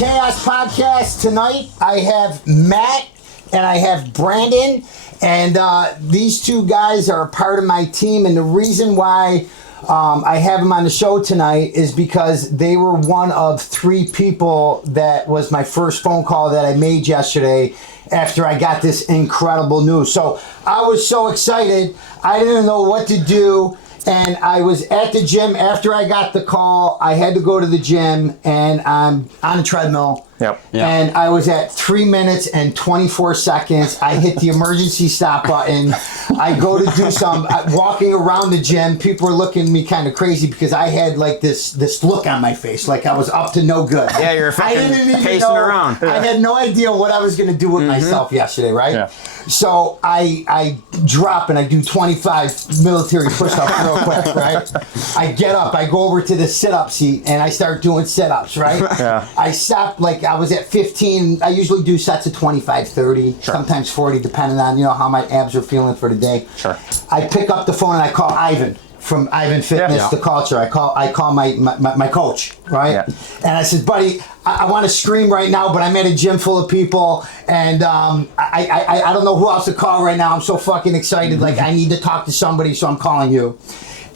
Chaos Podcast. Tonight I have Matt and I have Brandon, and these two guys are a part of my team, and the reason why I have them on the show tonight is because they were one of 3 people that was my first phone call that I made yesterday after I got this incredible news. So I was so excited, I didn't know what to do. And I was at the gym after I got the call. I had to go to the gym, and I'm on a treadmill. Yep. And I was at 3 minutes and 24 seconds. I hit the emergency stop button. I go to do some walking around the gym. People were looking at me kind of crazy because I had like this look on my face, like I was up to no good. Yeah, you're fucking pacing around. I had no idea what I was going to do with myself yesterday, right? Yeah. So I drop and I do 25 military push-ups real quick, right? I get up, I go over to the sit-up seat, and I start doing sit-ups, right? Yeah. I stopped, like, I was at 15. I usually do sets of 25, 30, sometimes 40, depending on, how my abs are feeling for the day. Sure. I pick up the phone and I call Ivan from Ivan Fitness, the culture. I call my coach, right? Yeah. And I said, buddy, I want to scream right now, but I'm at a gym full of people, and I don't know who else to call right now. I'm so fucking excited. Like, I need to talk to somebody, so I'm calling you.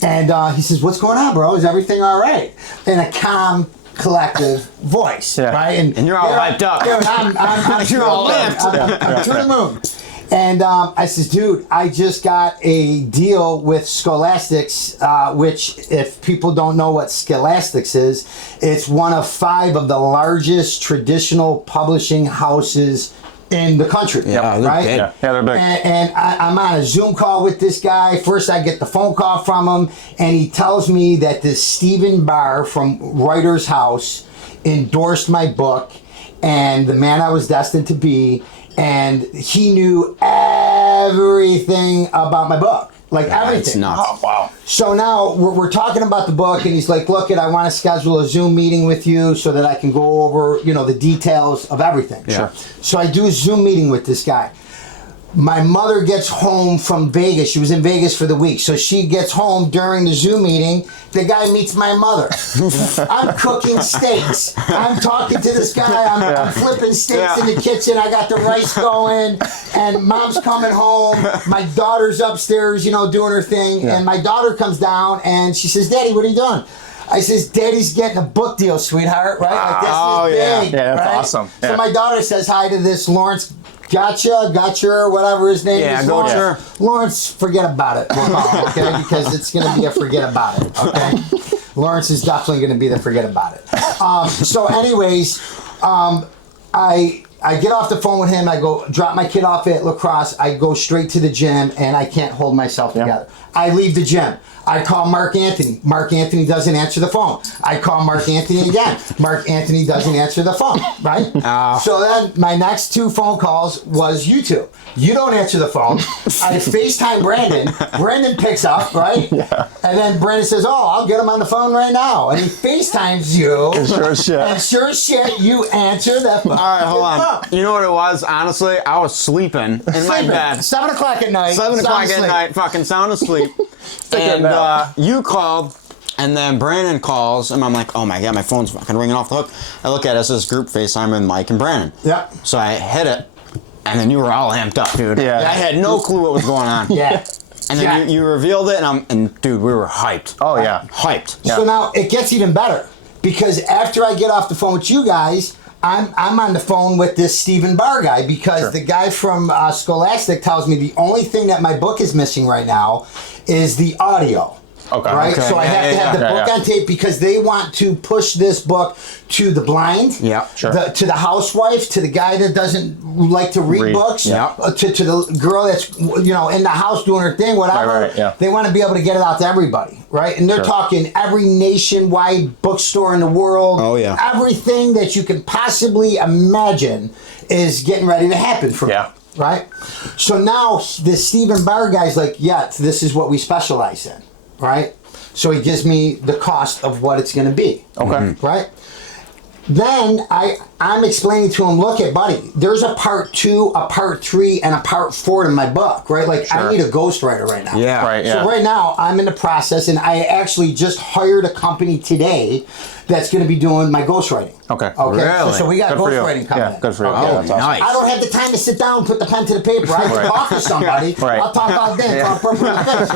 And he says, what's going on, bro? Is everything all right? In a calm, collective voice, right? And you're all hyped up. Dude, I'm you're all lamped. I'm to the moon. And I says, dude, I just got a deal with Scholastics, which, if people don't know what Scholastics is, it's one of 5 of the largest traditional publishing houses in the country. Yeah, right? Big. Yeah, they're big. And I'm on a Zoom call with this guy. First, I get the phone call from him, and he tells me that this Stephen Barr from Writer's House endorsed my book, and The Man I Was Destined to Be, and he knew everything about my book. Like, everything. It's nuts. Oh, wow. So now we're talking about the book, and he's like, look, I want to schedule a Zoom meeting with you so that I can go over, the details of everything. Yeah. So I do a Zoom meeting with this guy. My mother gets home from Vegas. She was in Vegas for the week. So she gets home during the Zoom meeting. The guy meets my mother. I'm cooking steaks. I'm talking to this guy. I'm flipping steaks in the kitchen. I got the rice going. And mom's coming home. My daughter's upstairs, doing her thing. Yeah. And my daughter comes down and she says, Daddy, what are you doing? I says, Daddy's getting a book deal, sweetheart. Right? Like, this is big. Yeah, that's right? awesome. Yeah. So my daughter says hi to this Lawrence Gotcha, whatever his name is. Lawrence, forget about it. We'll call it, okay? Because it's going to be a forget about it, okay? Lawrence is definitely going to be the forget about it. So anyways, I get off the phone with him. I go drop my kid off at lacrosse. I go straight to the gym, and I can't hold myself together. I leave the gym. I call Mark Anthony. Mark Anthony doesn't answer the phone. I call Mark Anthony again. Mark Anthony doesn't answer the phone, right? So then my next 2 phone calls was you two. You don't answer the phone. I FaceTime Brandon. Brandon picks up, right? Yeah. And then Brandon says, I'll get him on the phone right now. And he FaceTimes you. And sure as shit. And sure as shit, you answer the phone. All right, hold on. You know what it was? Honestly, I was sleeping in my bed. 7 o'clock at night. 7 o'clock at night, fucking sound asleep. And you called, and then Brandon calls, and I'm like, oh my God, my phone's fucking ringing off the hook. I look at it, it says group FaceTime with Mike and Brandon. Yeah. So I hit it, and then you were all amped up, dude. Yeah. I had no clue what was going on. Yeah. And then you revealed it, and dude, we were hyped. Oh, yeah. Hyped. So now it gets even better, because after I get off the phone with you guys, I'm on the phone with this Stephen Barr guy, because the guy from Scholastic tells me the only thing that my book is missing right now is the audio. Okay. Right? Okay. So I have to have the book on tape, because they want to push this book to the blind, to the housewife, to the guy that doesn't like to read books, to the girl that's in the house doing her thing, whatever. Right, They want to be able to get it out to everybody, right? And they're talking every nationwide bookstore in the world. Oh, yeah. Everything that you can possibly imagine is getting ready to happen for me. Right? So now this Stephen Barr guy's like, this is what we specialize in. Right? So he gives me the cost of what it's going to be. Okay. Right? Then I'm explaining to him, look, buddy, there's a part 2, a part 3, and a part 4 to my book, right? Like, I need a ghostwriter right now. Yeah. So right now, I'm in the process, and I actually just hired a company today that's going to be doing my ghostwriting. Okay. Okay. Really? So we got Good for you. ghostwriting coming. Yeah, good for you. Okay. Yeah, that's awesome. Nice. I don't have the time to sit down and put the pen to the paper. I can talk to somebody. Right. I'll talk all day until I'm perfectly finished.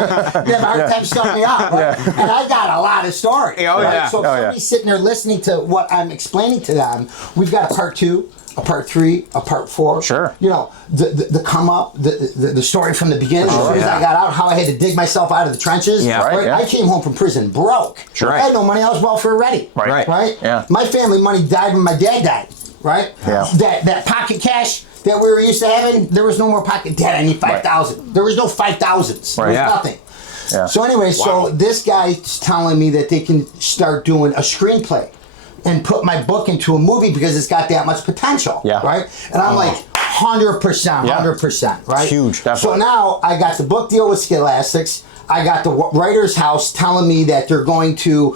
You have a hard time stuffing me out. Right? Yeah. And I got a lot of stories. Oh, right? yeah. So if somebody's sitting there listening to what I'm explaining to them, we've got a part 2, a part 3, a part 4. Sure. You know, the come up, the story from the beginning, as soon as I got out, how I had to dig myself out of the trenches. Yeah. Right, yeah. I came home from prison broke. Sure. I had no money, I was welfare ready. Right. Right? Yeah. My family money died when my dad died. Right? Yeah. That pocket cash that we were used to having, there was no more pocket. Dad, I need 5,000. There was no 5,000s. There was Yeah. nothing. Yeah. So anyway, so this guy's telling me that they can start doing a screenplay and put my book into a movie because it's got that much potential. Yeah. Right? And I'm like, 100%, 100%, right? Huge, So definitely. now I got the book deal with Scholastics. I got the writer's house telling me that they're going to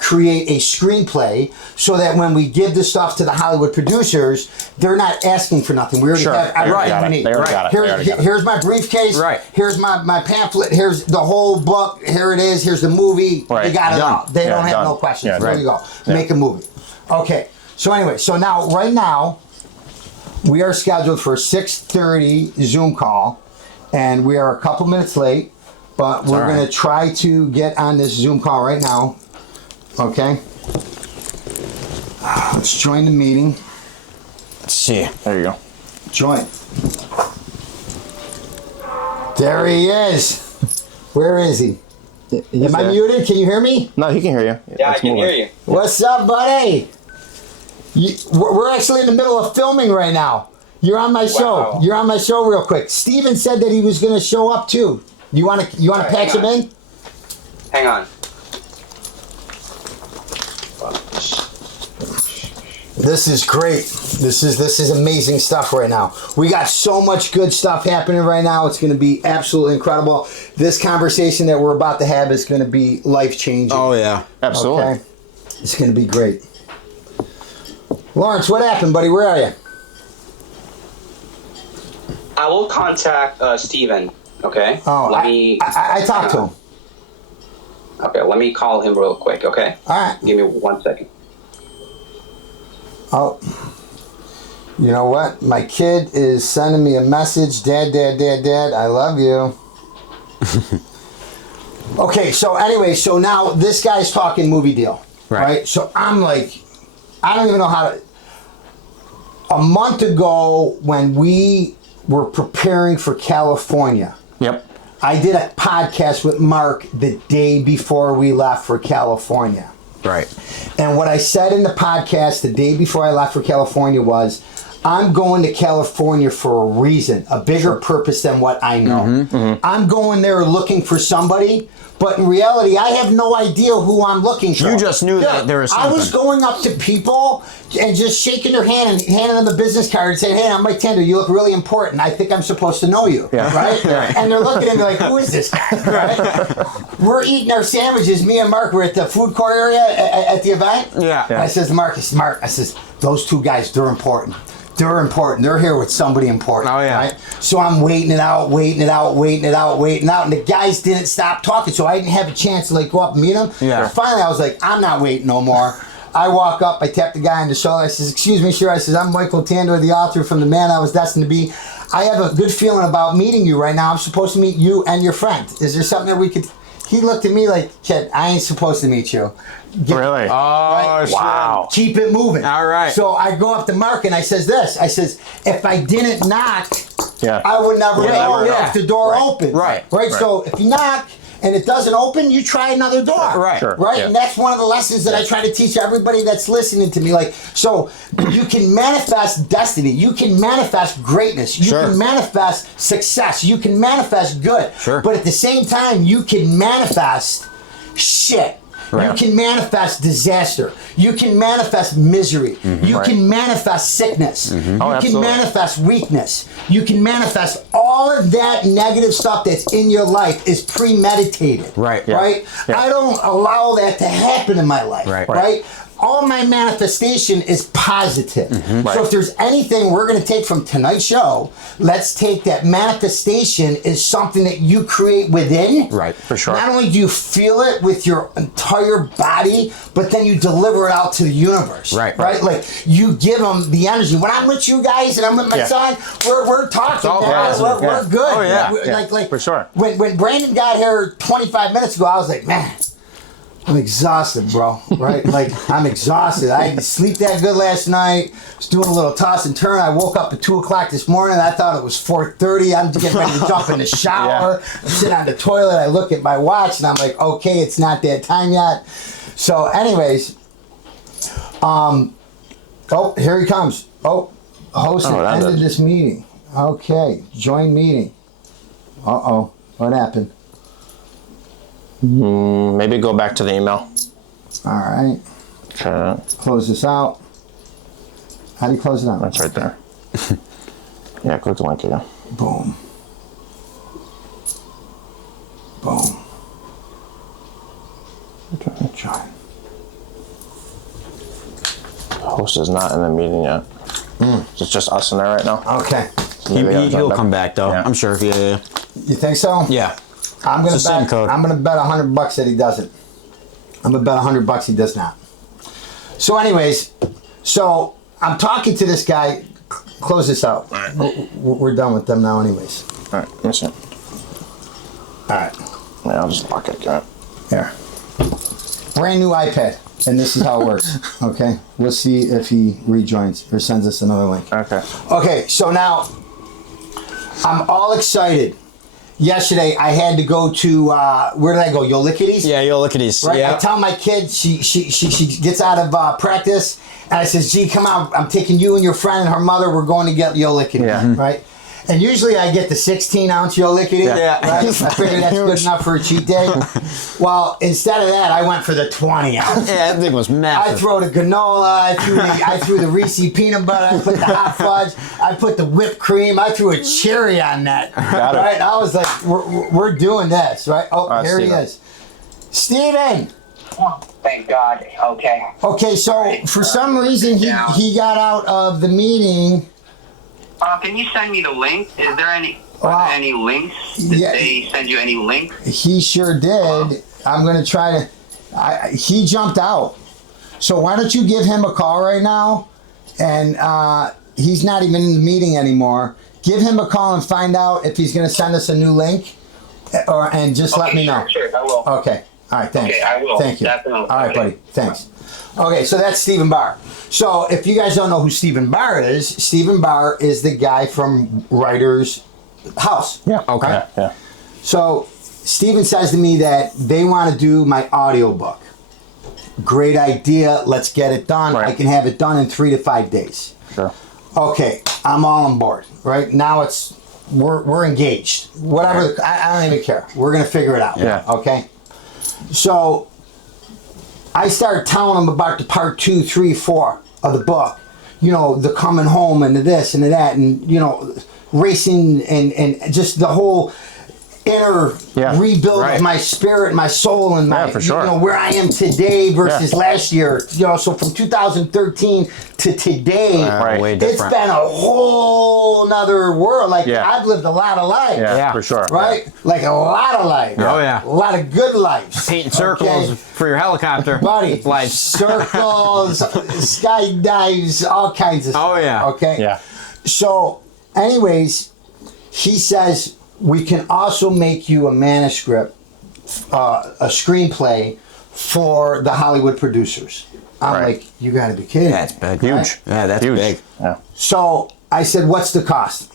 create a screenplay so that when we give this stuff to the Hollywood producers, they're not asking for nothing. We already Sure. have They already everything got we it. need. They already got it. They already got it. Here's my briefcase. Right. Here's my pamphlet. Here's the whole book. Here it is. Here's the movie. Right. They got it Done. all. They Yeah, don't have done. no questions. Yeah, there right. you go. Yeah. Make a movie. Okay. So anyway, so now, right now, we are scheduled for a 6:30 Zoom call, and we are a couple minutes late, but we're all right. going to try to get on this Zoom call right now. Okay? Let's join the meeting. Let's see. There you go. Join. There he is. Where is he? Am I muted? Can you hear me? No, he can hear you. Yeah, I It's can moving. hear you. What's up, buddy? We're actually in the middle of filming right now. You're on my show. Wow. You're on my show real quick. Steven said that he was going to show up too. You want to Alright, patch hang him on. in? Hang on. This is great. This is amazing stuff right now. We got so much good stuff happening right now. It's going to be absolutely incredible. This conversation that we're about to have is going to be life-changing. Oh, yeah. Absolutely. Okay? It's going to be great. Lawrence, what happened, buddy? Where are you? I will contact Steven, okay? Oh, I talked to him. Okay, let me call him real quick, okay? All right. Give me 1 second. Oh, you know what? My kid is sending me a message. Dad, I love you. Okay, so anyway, so now this guy's talking movie deal, right? So I'm like, I don't even know how to. A month ago, when we were preparing for California, Yep. I did a podcast with Mark the day before we left for California. Right. And what I said in the podcast the day before I left for California was, I'm going to California for a reason, a bigger purpose than what I know. I'm going there looking for somebody, but in reality, I have no idea who I'm looking for. You just knew that there was I was something. going up to people and just shaking their hand and handing them the business card and saying, hey, I'm Mike Tander. You look really important. I think I'm supposed to know you. Yeah. Right? And they're looking at me like, who is this guy? Right? We're eating our sandwiches. Me and Mark were at the food court area at the event. Yeah. And I says to Mark, I says, those two guys, they're important. They're important. They're here with somebody important. Oh, yeah. Right? So I'm waiting it out, and the guys didn't stop talking, so I didn't have a chance to like go up and meet them. Yeah. Finally, I was like, I'm not waiting no more. I walk up, I tap the guy on the shoulder. I says, excuse me, sir. I says, I'm Michael Tander, the author from The Man I Was Destined to Be. I have a good feeling about meeting you right now. I'm supposed to meet you and your friend. Is there something that we could... He looked at me like, kid, I ain't supposed to meet you. Really? Oh, shit. Wow. Keep it moving. All right. So I go up to Mark and I says this. I says, if I didn't knock, Yeah. I would never know yeah. if the door opened. Right. Right. So if you knock and it doesn't open, you try another door. Right. Sure. Right. Yeah. And that's one of the lessons that I try to teach everybody that's listening to me. Like, so you can manifest destiny. You can manifest greatness. You Sure. can manifest success. You can manifest good. Sure. But at the same time, you can manifest shit. Right. You can manifest disaster. You can manifest misery. You Right. can manifest sickness. You can absolutely. manifest weakness. You can manifest all of that negative stuff that's in your life is premeditated. Right. Yeah. Right? Yeah. I don't allow that to happen in my life. Right. Right? all my manifestation is positive. Right. So if there's anything we're going to take from tonight's show, let's take that manifestation is something that you create within. Right. For sure. Not only do you feel it with your entire body, but then you deliver it out to the universe. Right. Right? Like you give them the energy. When I'm with you guys and I'm with my son, we're talking. all Now. positive. We're good. Oh, yeah. Like For sure. When Brandon got here 25 minutes ago, I was like, man, I'm exhausted, bro. Right? Like, I'm exhausted. I didn't sleep that good last night. Was doing a little toss and turn. I woke up at 2 o'clock this morning. I thought it was 4:30. I'm getting ready to jump in the shower. I'm sitting on the toilet. I look at my watch and I'm like, okay, it's not that time yet. So, anyways, oh, here he comes. Oh, host ended this meeting. Okay, join meeting. Uh-oh, what happened? Maybe go back to the email. All right. Okay. Close this out. How do you close it out? That's right there. Yeah, click the link again. Boom. Boom. Join. Host is not in the meeting yet. It's just us in there right now. Okay. He'll come back though. Yeah. I'm sure. Yeah. You think so? Yeah. I'm gonna It's the same bet. code. I'm gonna bet $100 that he doesn't. I'm gonna bet $100 he does not. So, anyways, so I'm talking to this guy. Close this out. All right. We're done with them now, anyways. All right. Let me see. All right. Yeah, I'll just lock it. Got it. Here. Brand new iPad, and this is how it works. Okay. We'll see if he rejoins or sends us another link. Okay. Okay. So now I'm all excited. Yesterday, I had to go to where did I go? Yolickities. Yeah, you'll look at these. Right. Yeah. I tell my kid she gets out of practice, and I says, "Gee, come out! I'm taking you and your friend and her mother. We're going to get Yolickities." Yeah. Right. And usually I get the 16-ounce Yolickity. Yeah. Right? I figure that's good enough for a cheat day. Well, instead of that, I went for the 20-ounce. Yeah, that thing was I massive. throw the granola, I threw the Reese peanut butter, I put the hot fudge, I put the whipped cream, I threw a cherry on that. Got it. Right? I was like, we're doing this, right? Oh, here Steven. he is. Steven! Oh, thank God. Okay. Okay, so for some reason he got out of the meeting. Can you send me the link? Is there any links? Did Yeah. they send you any link? He sure did. I'm going to try to... he jumped out. So why don't you give him a call right now? And he's not even in the meeting anymore. Give him a call and find out if he's going to send us a new link. And just let me know. Sure, I will. Okay. All right, thanks. Okay, I will. Thank you. Definitely. All right, buddy. Thanks. Okay, so that's Stephen Barr. So if you guys don't know who Stephen Barr is the guy from Writer's House. Yeah. Okay. Yeah. Yeah. So Stephen says to me that they want to do my audiobook. Great idea. Let's get it done. Right. I can have it done in 3 to 5 days. Sure. Okay, I'm all on board. Right now, we're engaged. Whatever. I don't even care. We're gonna figure it out. Yeah. Okay. So I started telling him about the part 2, 3, 4 of the book. You know, the coming home and the this and the that, and you know, racing and just the whole inner rebuild of my spirit, my soul, and my for sure. you know, where I am today versus last year. You know, so from 2013 to today, Way it's different. been a whole nother world. Like I've lived a lot of life. Yeah. For sure. Right? Like a lot of life. Oh, yeah. A lot of good lives. Painting circles Okay? for your helicopter. Buddy, Lights. circles, skydives, all kinds of stuff. Oh, yeah. Okay? Yeah. So, anyways, he says we can also make you a manuscript, a screenplay for the Hollywood producers. I'm like, you gotta be kidding. That's big. Huge. Right? Yeah, that's Huge. big. Yeah. So I said, what's the cost?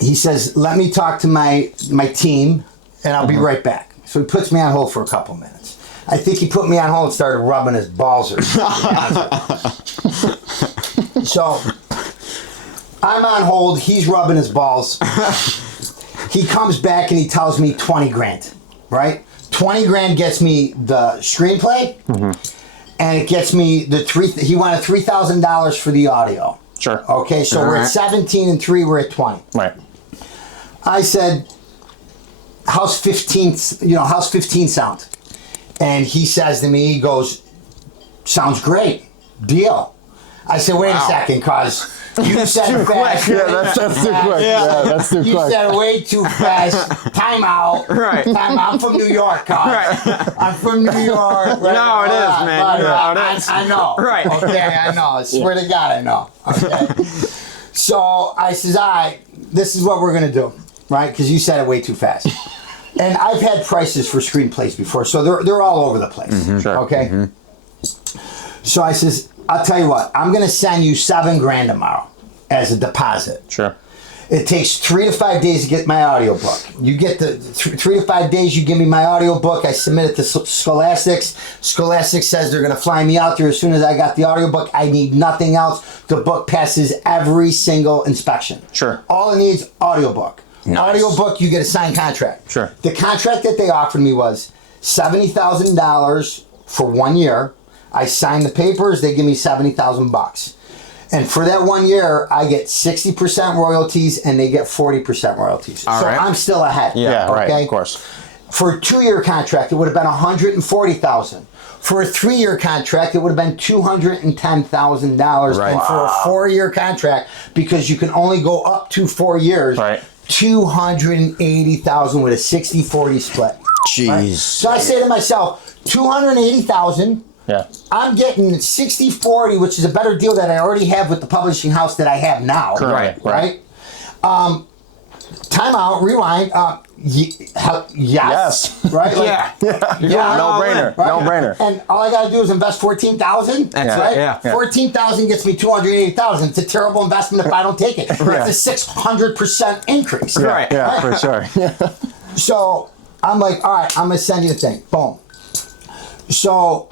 He says, let me talk to my team and I'll be right back. So he puts me on hold for a couple minutes. I think he put me on hold and started rubbing his balls. So I'm on hold. He's rubbing his balls. He comes back and he tells me 20 grand, right? 20 grand gets me the screenplay and it gets me he wanted $3,000 for the audio. Sure. Okay, so we're at 17 and 3, we're at 20. Right. I said, how's 15 sound? And he says to me, he goes, sounds great. deal. I said, wait a second, cause you said too fast. quick. Yeah, that's too quick. Yeah, that's too You quick. said way too fast. Time out. Right. Time out. I'm from New York, cuz. Right. I'm from New York. Right? You know how it is, Alright, man. but, You know how it is. I know. Right. Okay, I know. I swear to God, I know. Okay. So I says, all right, this is what we're gonna do, right? Because you said it way too fast. And I've had prices for screenplays before, so they're all over the place. Sure. Okay. So I says, I'll tell you what, I'm gonna send you $7,000 tomorrow as a deposit. Sure. It takes 3 to 5 days to get my audiobook. You get the 3 to 5 days, you give me my audiobook, I submit it to Scholastics. Scholastics says they're gonna fly me out there as soon as I got the audiobook. I need nothing else. The book passes every single inspection. Sure. All it needs, audiobook. Nice. Audiobook, you get a signed contract. Sure. The contract that they offered me was $70,000 for 1 year. I sign the papers, they give me $70,000. And for that 1 year, I get 60% royalties and they get 40% royalties. All so right. I'm still ahead. Yeah, right, okay? of course. For a 2-year contract, it would have been $140,000. For a 3-year contract, it would have been $210,000. Right. And for a 4-year contract, because you can only go up to 4 years, Right. $280,000 with a 60-40 split. Jeez. Right? So I say to myself, $280,000. Yeah. I'm getting 60-40, which is a better deal that I already have with the publishing house that I have now. Correct. Right? Time out, rewind. Yes. Yes. Right? Like, Yeah. Yeah. No brainer. Right? No brainer. And all I gotta do is invest $14,000. That's right? it, yeah. 14,000 gets me 280,000. It's a terrible investment if I don't take it. Right. It's a 600% increase. Right. Yeah, for sure. Yeah. So I'm like, all right, I'm gonna send you the thing. Boom. So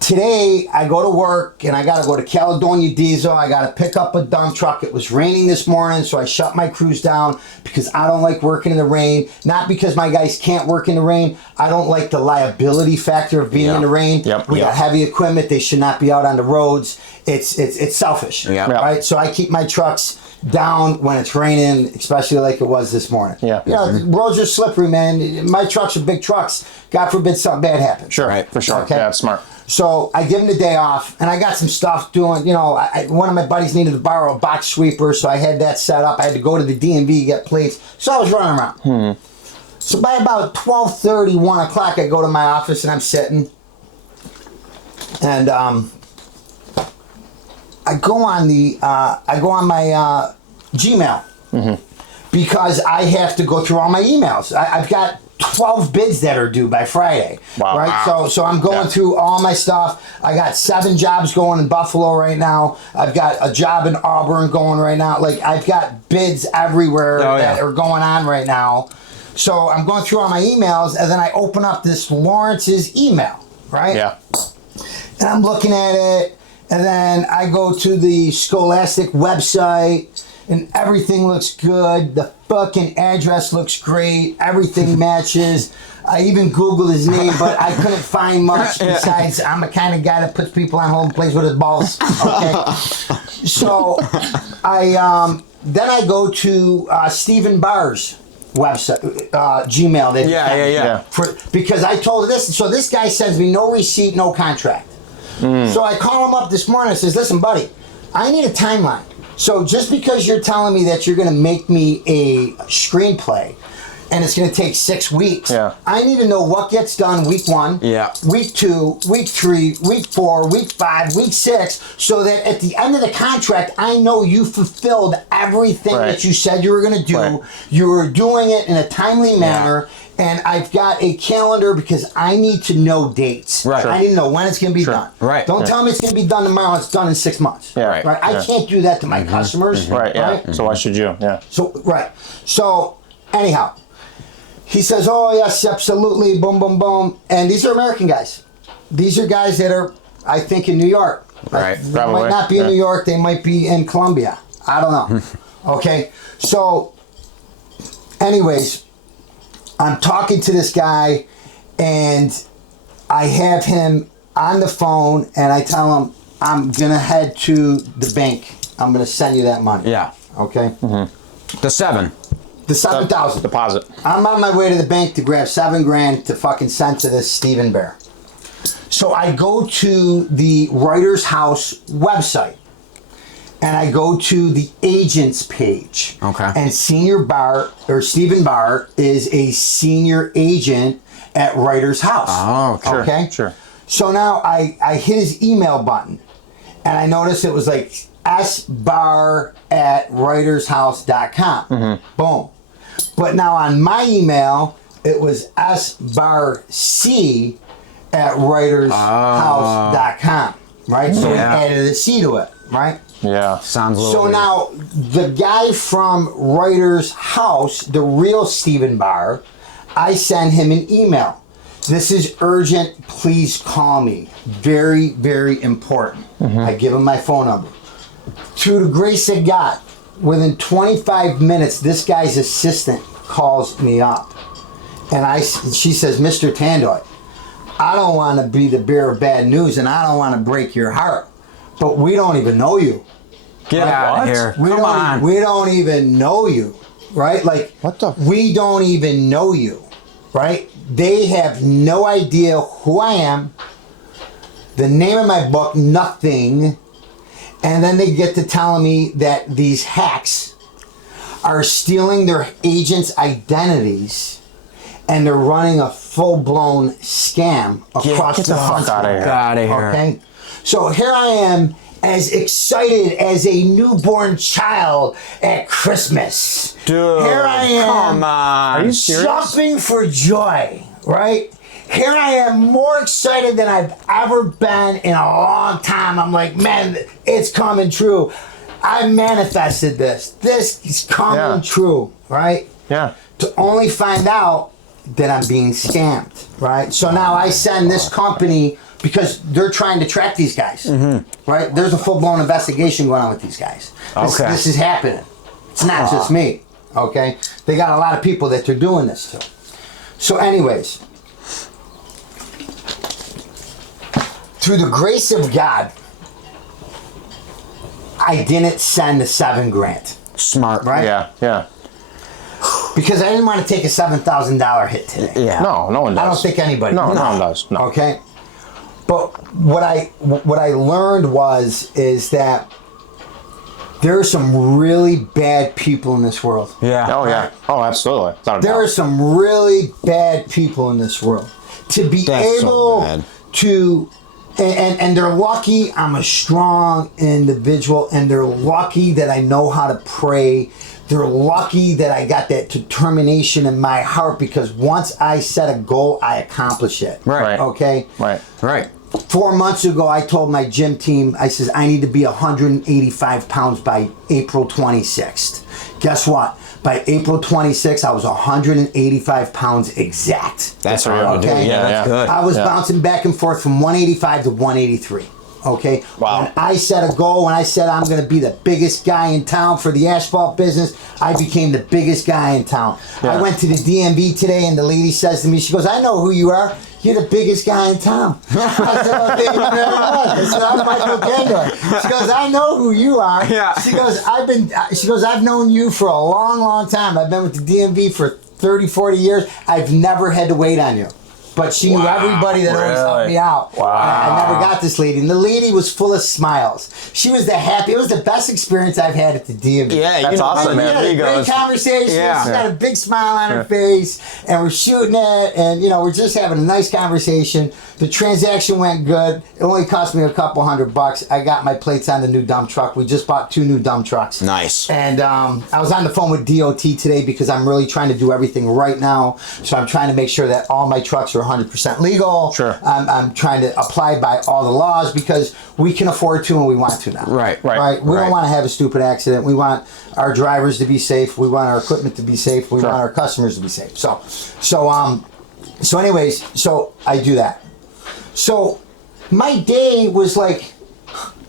today I go to work and I gotta go to Caledonia Diesel. I gotta pick up a dump truck. It was raining this morning, so I shut my crews down because I don't like working in the rain. Not because my guys can't work in the rain. I don't like the liability factor of being Yeah. in the rain. Yep. We Yep. got heavy equipment. They should not be out on the roads. It's selfish. Yeah. Right. So I keep my trucks down when it's raining, especially like it was this morning. Yeah. You know, roads are slippery, man. My trucks are big trucks. God forbid something bad happens. Sure. Right. For sure. Okay. Yeah, that's smart. So I give him the day off, and I got some stuff doing. You know, one of my buddies needed to borrow a box sweeper, so I had that set up. I had to go to the DMV to get plates, so I was running around. So by about 12:30, 1 o'clock, I go to my office and I'm sitting, and I go on my Gmail because I have to go through all my emails. I've got 12 bids that are due by Friday. Wow. Right? So I'm going Yeah. through all my stuff. I got 7 jobs going in Buffalo right now. I've got a job in Auburn going right now. Like, I've got bids everywhere that are going on right now. So I'm going through all my emails, and then I open up this Lawrence's email, right? Yeah. And I'm looking at it, and then I go to the Scholastic website, and everything looks good. The fucking address looks great. Everything matches. I even Googled his name, but I couldn't find much besides I'm the kind of guy that puts people on hold and plays with his balls. Okay. So then I go to Stephen Barr's website, Gmail. That Yeah. because I told this, so this guy sends me no receipt, no contract. So I call him up this morning and says, listen, buddy, I need a timeline. So just because you're telling me that you're going to make me a screenplay and it's going to take 6 weeks, I need to know what gets done week 1, week 2, week 3, week 4, week 5, week 6, so that at the end of the contract, I know you fulfilled everything that you said you were going to do. You were doing it in a timely manner. And I've got a calendar because I need to know dates. Right. I need to know when it's going to be done. Right. Don't tell me it's going to be done tomorrow. It's done in 6 months. Yeah. Right. I can't do that to my customers. Right. Yeah. So why should you? Yeah. So anyhow, he says, "Oh yes, absolutely, boom, boom, boom." And these are American guys. These are guys that are, I think, in New York. Right. They Probably. might not be in New York. They might be in Colombia. I don't know. Okay. So, anyways, I'm talking to this guy, and I have him on the phone, and I tell him I'm gonna head to the bank. I'm gonna send you that money. Yeah. Okay. The 7. The 7,000 deposit. I'm on my way to the bank to grab $7,000 to fucking send to this Stephen Bear. So I go to the Writer's House website. And I go to the agents page. Okay. And Stephen Barr is a senior agent at Writer's House. Oh, sure. Okay. Sure. So now I hit his email button, and I noticed it was like sbar@writershouse.com. Boom. But now on my email, it was sbarc@writershouse.com. Right. So we added a C to it. Right. Yeah. Sounds a little So weird. now, the guy from Writer's House, the real Stephen Barr, I send him an email. This is urgent, please call me. Very, very important. I give him my phone number. To the grace of God, within 25 minutes, this guy's assistant calls me up. And she says, Mr. Tandoy, I don't want to be the bearer of bad news, and I don't want to break your heart, but we don't even know you. Get out What? of here. We Come don't, on. We don't even know you, right? Like, What the- We don't even know you, right? They have no idea who I am, the name of my book, nothing. And then they get to telling me that these hacks are stealing their agents' identities and they're running a full-blown scam across get the fuck country. outta here. Get out of here. Okay? So here I am, as excited as a newborn child at Christmas. Dude, Here I am. come on. Are you serious? Jumping for joy, right? Here I am, more excited than I've ever been in a long time. I'm like, man, it's coming true. I manifested this. This is coming true, right? Yeah. To only find out that I'm being scammed, right? So now I send this company, because they're trying to track these guys, right? There's a full-blown investigation going on with these guys. This is happening. It's not just me, okay? They got a lot of people that they're doing this to. So anyways, through the grace of God, I didn't send the $7,000, Smart. right? Yeah. Because I didn't want to take a $7,000 hit today. Yeah. No one does. I don't think anybody. No one does. No. Okay. But what I learned is that there are some really bad people in this world. Yeah. Oh yeah. Oh, absolutely. Without a There are doubt. some really bad people in this world. To be That's so able bad. to, and they're lucky I'm a strong individual, and they're lucky that I know how to pray. They're lucky that I got that determination in my heart, because once I set a goal, I accomplish it. Right. Okay? Right. 4 months ago, I told my gym team, I says, I need to be 185 pounds by April 26th. Guess what? By April 26th, I was 185 pounds exact. That's what I want to do. Okay. Yeah, that's good. I was bouncing back and forth from 185 to 183. Okay? Wow. When I set a goal, when I said I'm going to be the biggest guy in town for the asphalt business, I became the biggest guy in town. Yeah. I went to the DMV today, and the lady says to me, she goes, I know who you are. You're the biggest guy in town. I said, okay, you never was. I said, I'm Michael Tandoy. She goes, I know who you are. Yeah. She goes, I've known you for a long, long time. I've been with the DMV for 30, 40 years. I've never had to wait on you. But she knew everybody that always helped me out. Wow. I never got this lady. And the lady was full of smiles. She was the happy. It was the best experience I've had at the DMV. Yeah, That's awesome, We man. had a great conversation. Yeah. She's got a big smile on her face, and we're shooting it, and we're just having a nice conversation. The transaction went good. It only cost me a couple $100. I got my plates on the new dump truck. We just bought 2 new dump trucks. Nice. And I was on the phone with DOT today, because I'm really trying to do everything right now. So I'm trying to make sure that all my trucks are 100% legal. Sure. I'm trying to apply by all the laws, because we can afford to and we want to now. Right. We don't want to have a stupid accident. We want our drivers to be safe. We want our equipment to be safe. We want our customers to be safe. So anyways, so I do that. So my day was like,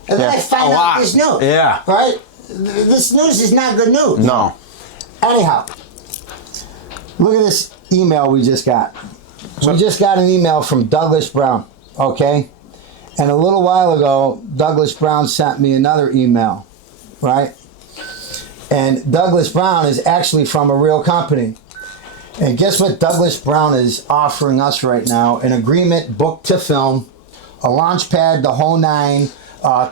and then I find out this news. Yeah. Right? This news is not good news. No. Anyhow, look at this email we just got. We just got an email from Douglas Brown, okay? And a little while ago, Douglas Brown sent me another email, right? And Douglas Brown is actually from a real company. And guess what Douglas Brown is offering us right now? An agreement, book to film, a launch pad, the whole nine.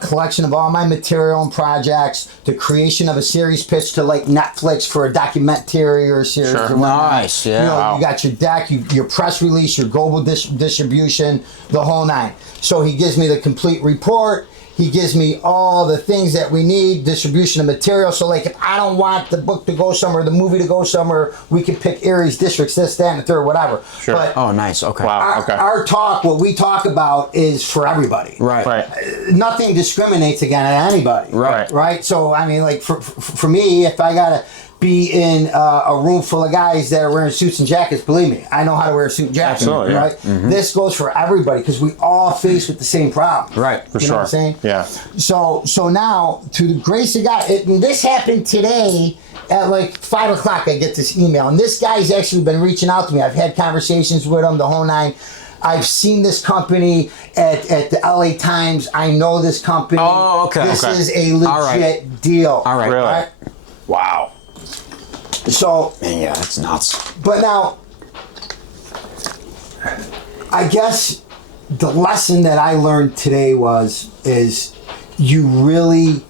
Collection of all my material and projects, the creation of a series pitch to like Netflix for a documentary or a series. Sure. Or whatnot. Nice, yeah. You know, Wow. you got your deck, your press release, your global distribution, the whole nine. So he gives me the complete report. He gives me all the things that we need, distribution of material. So, like, if I don't want the book to go somewhere, the movie to go somewhere, we can pick areas, districts, this, that, and the third, whatever. Sure. But Oh, nice. Okay. Wow. Okay. our talk, what we talk about, is for everybody. Right. Right. Nothing discriminates against anybody. Right. Right. So, I mean, like, for me, if I gotta be in a room full of guys that are wearing suits and jackets, believe me, I know how to wear a suit and jacket. Absolutely, yeah. Right. This goes for everybody because we all face with the same problem. Right. For You sure. know what I'm saying? Yeah. So now, through the grace of God, and this happened today at like 5 o'clock. I get this email, and this guy's actually been reaching out to me. I've had conversations with him, the whole nine. I've seen this company at the LA Times. I know this company. Oh, okay. This Okay. is a legit All right. deal. All right. Really? Wow. So, Man, yeah, that's nuts. but now, I guess the lesson that I learned today is you really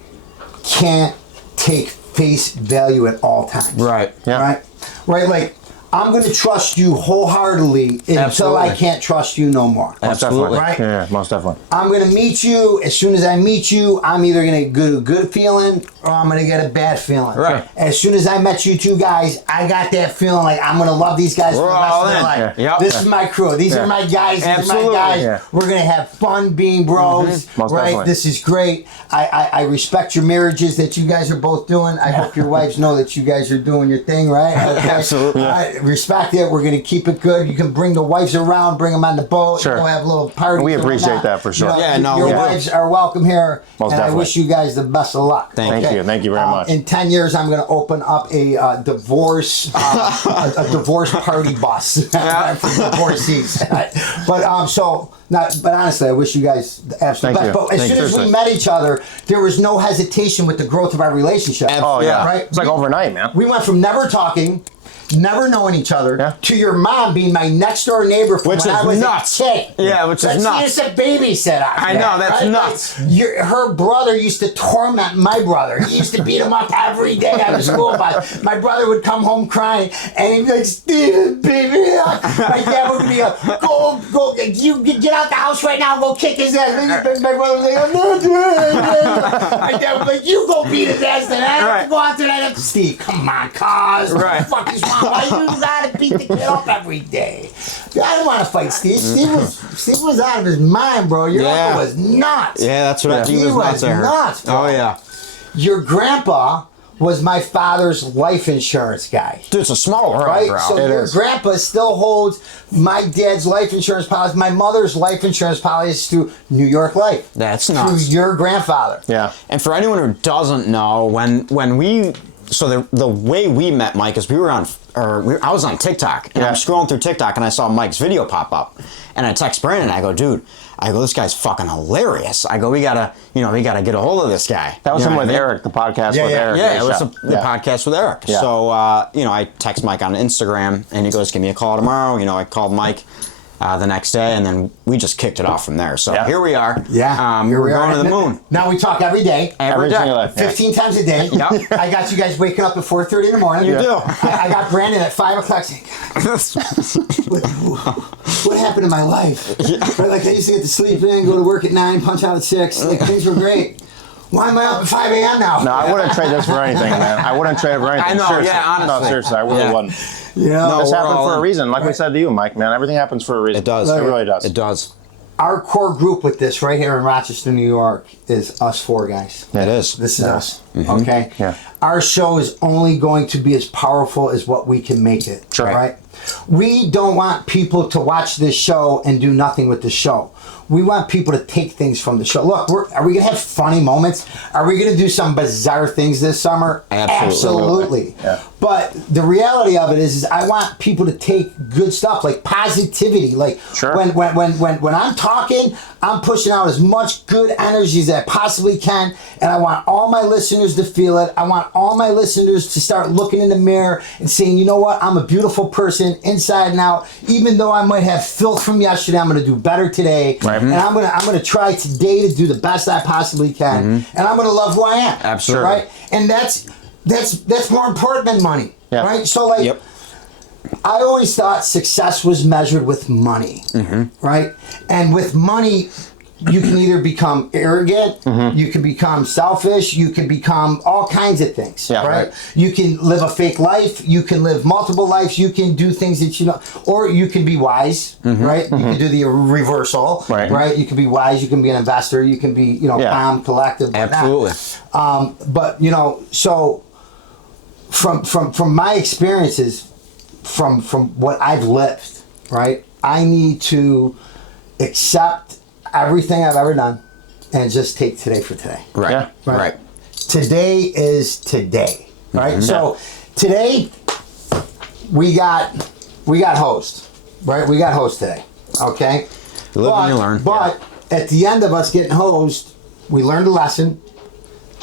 can't take face value at all times. Right. Yeah. Right. Like, I'm going to trust you wholeheartedly until Absolutely. I can't trust you no more. Most Absolutely. definitely. Right? Yeah, most definitely. I'm going to meet you. As soon as I meet you, I'm either going to get a good feeling or I'm going to get a bad feeling. Right. As soon as I met you two guys, I got that feeling like I'm going to love these guys for We're the rest all of their in. life. Yeah. Yep. This is my crew. These Yeah. are my guys. These are Absolutely. my guys. Yeah. We're going to have fun being bros. Most Right? definitely. This is great. I respect your marriages that you guys are both doing. I hope your wives know that you guys are doing your thing, right? Okay? Absolutely. I respect it. We're going to keep it good. You can bring the wives around, bring them on the boat. Sure. We'll have little parties. We and appreciate whatnot. that for sure. Yeah, no, your we do. wives are welcome here, Most and definitely. I wish you guys the best of luck. Thank you. Thank you very much. In 10 years, I'm going to open up a divorce a divorce party bus for divorcees. But but honestly, I wish you guys the absolute Thank best. you. But as Thank soon you. as we Seriously. met each other, there was no hesitation with the growth of our relationship. Oh yeah. Right? It's like overnight, man. We went from never talking, never knowing each other, Yeah. to your mom being my next door neighbor from Which when is I was nuts. a kid. Yeah, which is She nuts. used to babysit us. I know, that's nuts. Her brother used to torment my brother. He used to beat him up every day on the school bus. My brother would come home crying, and he'd be like, "Steven, baby." My dad would be like, "Go, you get out the house right now and go kick his ass." My brother was like, "I'm not doing it." My dad was like, "You go beat his ass, and I have Right. to go out there and I have to." Steve, come on, cuz. What Right. the fuck is wrong? Why you gotta beat the kid up every day? I didn't want to fight Steve. Steve was out of his mind, bro. Your Yeah. uncle was nuts. Yeah, that's what He he was nuts. I heard. nuts, bro. Oh yeah. Your grandpa was my father's life insurance guy. Dude, it's a small world, Right? bro. So It your is. grandpa still holds my dad's life insurance policy, my mother's life insurance policy through New York Life. That's Through nuts. your grandfather. Yeah. And for anyone who doesn't know, when we the way we met Mike is I was on TikTok and I'm Yeah. scrolling through TikTok and I saw Mike's video pop up and I text Brandon. I go, dude, this guy's fucking hilarious. I go, we gotta get a hold of this guy. That was You know him what with I mean? Eric, the podcast Yeah, with yeah. Eric. Yeah, it was Yeah. the podcast with Eric. Yeah. So, I text Mike on Instagram, and he goes, give me a call tomorrow. I called Mike the next day, and then we just kicked it off from there. So Yeah. here we are. Yeah. Here we're we are. going to the moon. Now we talk every day. Every day. single day. 15 times a day. Yep. I got you guys waking up at 4:30 in the morning. You do. I got Brandon at 5 o'clock saying, what happened to my life? Right, like I used to get to sleep in, go to work at 9, punch out at 6. Like things were great. Why am I up at 5 a.m. now? No, I wouldn't trade this for anything, man. I wouldn't trade it for anything. I know, Seriously. yeah, honestly. No, seriously, I really Yeah. wouldn't. You know, No, This we're happened all for a in. reason. Like we said to you, Mike, man, everything happens for a reason. It does. It really does. It does. our core group with this right here in Rochester, New York, is us four guys. It is. This is Yeah. us. Okay? Yeah. Our show is only going to be as powerful as what we can make it. Sure. Right? We don't want people to watch this show and do nothing with the show. We want people to take things from the show. Look, are we going to have funny moments? Are we going to do some bizarre things this summer? Absolutely. Absolutely. Yeah. But the reality of it is I want people to take good stuff, like positivity. Like Sure. when I'm talking, I'm pushing out as much good energy as I possibly can, and I want all my listeners to feel it. I want all my listeners to start looking in the mirror and saying, you know what, I'm a beautiful person inside and out. Even though I might have filth from yesterday, I'm going to do better today. Right. And I'm going to try today to do the best I possibly can. And I'm going to love who I am. Absolutely. Right? And that's more important than money. Yeah. Right? So like, Yep. I always thought success was measured with money, right? And with money, you can either become arrogant, you can become selfish, you can become all kinds of things, Yeah, right? You can live a fake life, you can live multiple lives, you can do things that you know, or you can be wise, right? You can do the reversal, right? You can be wise, you can be an investor, you can be, calm, collective, whatnot. Absolutely. But so from my experiences, from what I've lived, right? I need to accept everything I've ever done and just take today for today. Right. Yeah. Right. Today is today, right? So today we got host, right? We got host today, okay? You live and you learn. But at the end of us getting hosed, we learned a lesson.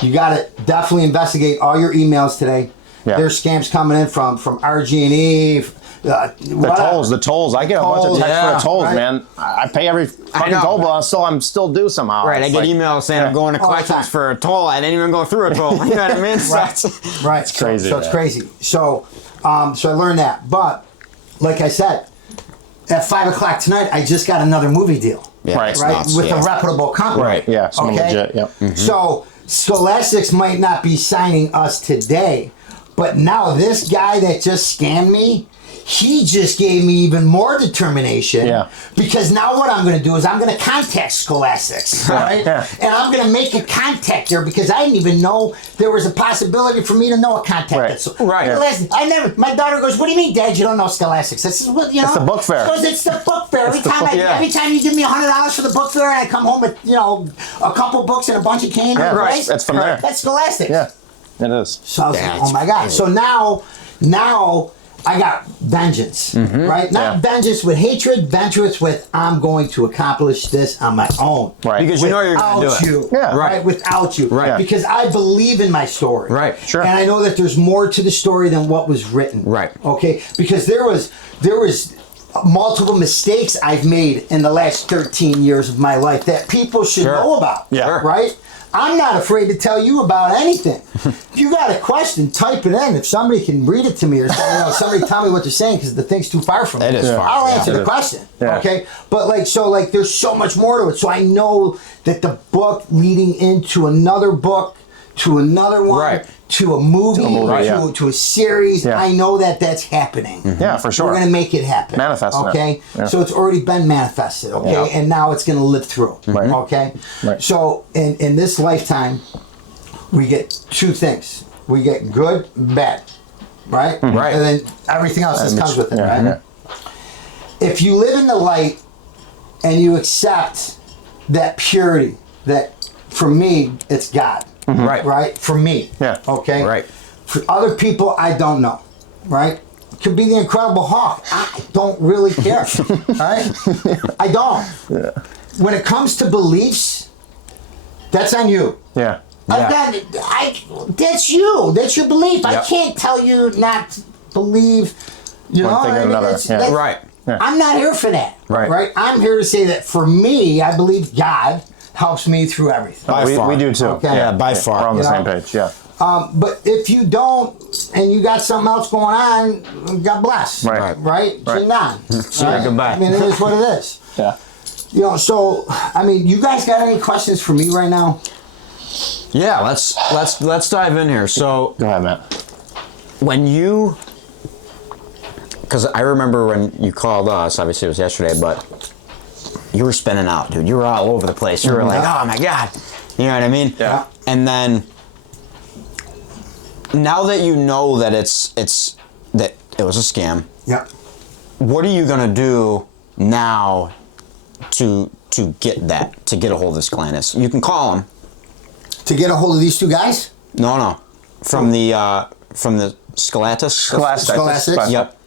You got to definitely investigate all your emails today. Yeah. There's scams coming in from RG&E. The tolls. I get a bunch of texts for the tolls, right? man. I pay every fucking know. toll bill, so I'm still due somehow. Right, It's I get like, emails saying I'm going to All the collections time. for a toll. I didn't even go through a toll. You know what I mean? Right. It's crazy. So it's man. crazy. So I learned that. But like I said, at 5 o'clock tonight, I just got another movie deal. Yeah, Right. it's Right, nuts, with yeah. a reputable company. Right. Yeah. Someone legit. Yep. So Scholastics might not be signing us today, but now this guy that just scammed me, he just gave me even more determination. Yeah. Because now what I'm going to do is I'm going to contact Scholastics, right? Yeah. And I'm going to make a contact there because I didn't even know there was a possibility for me to know a contact. Right. That's, Right. Scholastics. My daughter goes, "What do you mean, Dad? You don't know Scholastics?" I said, "Well, It's the book fair. She goes, "It's the book fair. Every time yeah. every time you give me $100 for the book fair, and I come home with a couple books and a bunch of candy. Yeah, right? that's from there. That's Scholastics." Yeah. It is. So I was like, That's oh my God. So now I got vengeance, right? Not Yeah. vengeance with hatred, vengeance with I'm going to accomplish this on my own. Right. Because you know you're going to Without do it. you. Yeah. Right. Without you. Right. Because I believe in my story. Right. Sure. And I know that there's more to the story than what was written. Right. Okay. Because there was multiple mistakes I've made in the last 13 years of my life that people should Sure. know about. Yeah. Sure. Right? I'm not afraid to tell you about anything. If you got a question, type it in. If somebody can read it to me or somebody tell me what they're saying because the thing's too far from me. It is far. I'll Yeah. answer the It is. question. Yeah. Okay? But there's so much more to it. So I know that the book leading into another book, to another one, Right. to a movie, yeah. to a series. Yeah. I know that that's happening. Yeah, for sure. We're going to make it happen. Manifesting it. Okay? Yeah. So it's already been manifested, okay? Yeah. And now it's going to live through. Right. Okay? Right. So in this lifetime, we get two things. We get good and bad. Right? Right. And then everything else just comes with it, Yeah, right? yeah. If you live in the light and you accept that purity, that for me, it's God. Right. Right? For me. Yeah. Okay? Right. For other people, I don't know. Right? Could be the Incredible Hulk. I don't really care. Right? I don't. Yeah. When it comes to beliefs, that's on you. Yeah. That's you. That's your belief. I Yep. can't tell you not to believe. You One know, thing or I mean, another, it's- yeah. that's- Right. I'm not here for that. Right. Right. I'm here to say that for me, I believe God helps me through everything. By far. We do too. Okay. Yeah, by far. We're on the You same know? page. Yeah. But if you don't, and you got something else going on, God bless. Right. Right. Right. Right? goodbye. I mean, it is what it is. Yeah. So I mean, you guys got any questions for me right now? Yeah, let's dive in here. So Go ahead, Matt. when you, because I remember when you called us, obviously it was yesterday, but you were spinning out, dude. You were all over the place. You were like, oh my God. You know what I mean? Yeah. And then now that you know that it's that it was a scam, Yeah. what are you gonna do now to get a hold of this client? You can call him. To get a hold of these two guys? No. From the Scholastics. Scholastics. Scholastics? Yep.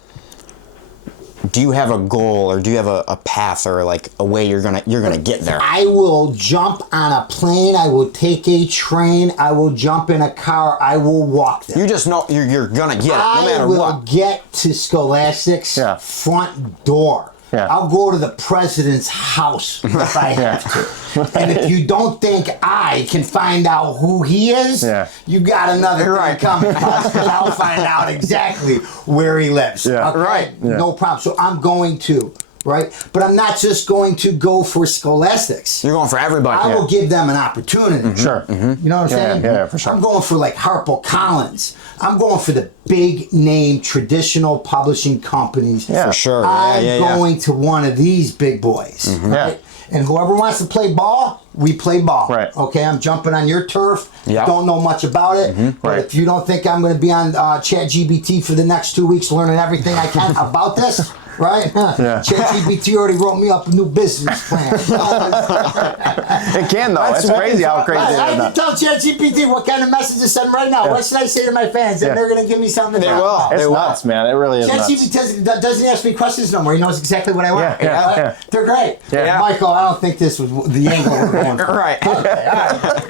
do you have a goal, or do you have a path, or like a way you're gonna get there? I will jump on a plane. I will take a train. I will jump in a car. I will walk there. You just know you're gonna get it, no matter I will what. get to Scholastics front door. Yeah. I'll go to the president's house if I have to. And if you don't think I can find out who he is, you got another thing coming. I'll find out exactly where he lives. Yeah. Okay? No problem. So I'm going to. Right? But I'm not just going to go for Scholastics. You're going for everybody. I will give them an opportunity. Sure. You know what I'm saying? Yeah, for sure. I'm going for like HarperCollins. I'm going for the big name traditional publishing companies. Yeah, for sure. I'm going to one of these big boys. Right? And whoever wants to play ball, we play ball. Right. Okay, I'm jumping on your turf. Yeah. Don't know much about it. But if you don't think I'm going to be on ChatGPT for the next 2 weeks learning everything I can about this, right? ChatGPT already wrote me up a new business plan. It can though. It's crazy how crazy it is. I can tell ChatGPT what kind of message to send right now. What should I say to my fans? And they're going to give me something to talk about. It's nuts, man. It really is nuts. ChatGPT doesn't ask me questions no more. He knows exactly what I want. Yeah. They're great. Michael, I don't think this was the angle we're going for. Right. Okay, all right.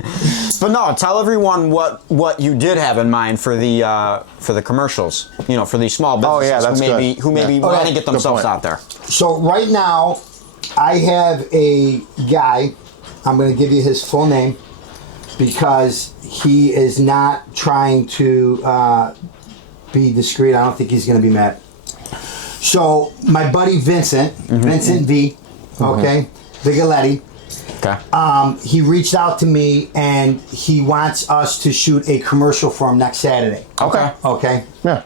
But no, tell everyone what you did have in mind for the commercials. You know, for these small businesses who maybe want to get themselves out there. So right now, I have a guy. I'm going to give you his full name because he is not trying to be discreet. I don't think he's going to be mad. So my buddy Vincent, Vincent V, okay, Vigiletti. Okay. He reached out to me and he wants us to shoot a commercial for him next Saturday. Okay. Okay. Yeah.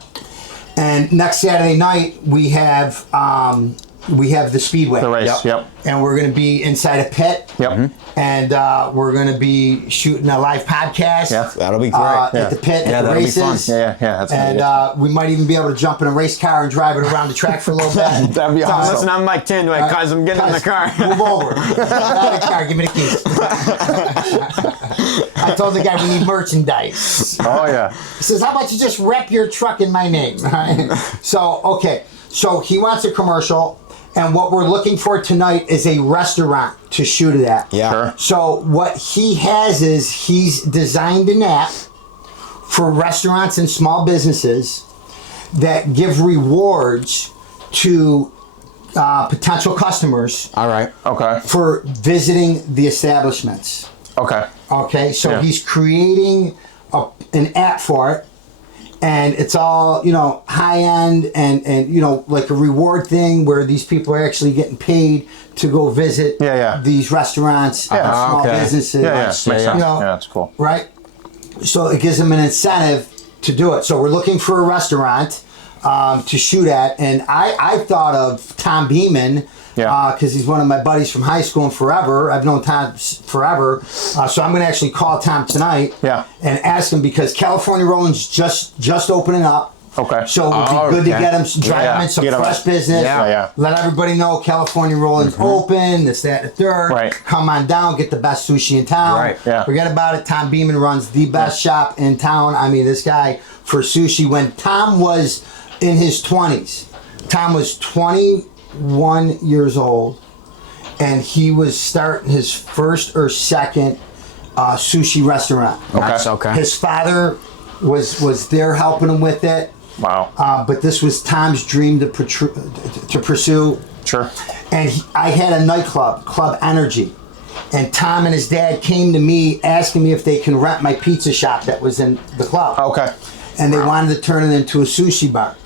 And next Saturday night we have the Speedway. The race. Yep. And we're going to be inside a pit. Yep. And we're going to be shooting a live podcast. Yeah. That'll be great. At the pit, at the that'll races. be fun. Yeah. That's And we might even be able to jump in a race car and drive it around the track for a little bit. That'd be awesome. Listen, I'm Mike Tindway, cause I'm getting in the car. Move over. Not a car. Give me the keys. I told the guy we need merchandise. Oh yeah. He says, "How about you just rep your truck in my name?" So okay. So he wants a commercial. And what we're looking for tonight is a restaurant to shoot it at. Yeah. Sure. So what he has is he's designed an app for restaurants and small businesses that give rewards to potential customers. All right. Okay. For visiting the establishments. Okay. Okay. So he's creating an app for it. And it's all, high end and like a reward thing where these people are actually getting paid to go visit these restaurants, small businesses. Yeah. Makes sense. Yeah, that's cool. Right? So it gives them an incentive to do it. So we're looking for a restaurant to shoot at. And I thought of Tom Beeman. Because he's one of my buddies from high school and forever. I've known Tom forever. So I'm going to actually call Tom tonight and ask him because California Rolling's just opening up. Okay. So it would be good to get him, drive him in some fresh business. Yeah. Let everybody know California Rolling's open, this, that, and the third. Right. Come on down, get the best sushi in town. Right. Yeah. Forget about it. Tom Beeman runs the best shop in town. I mean, this guy for sushi, when Tom was in his 20s, Tom was 21 years old, and he was starting his first or second sushi restaurant. Okay. His father was there helping him with it. Wow. But this was Tom's dream to pursue. Sure. And I had a nightclub, Club Energy. And Tom and his dad came to me asking me if they can rent my pizza shop that was in the club. Okay. And they wanted to turn it into a sushi bar.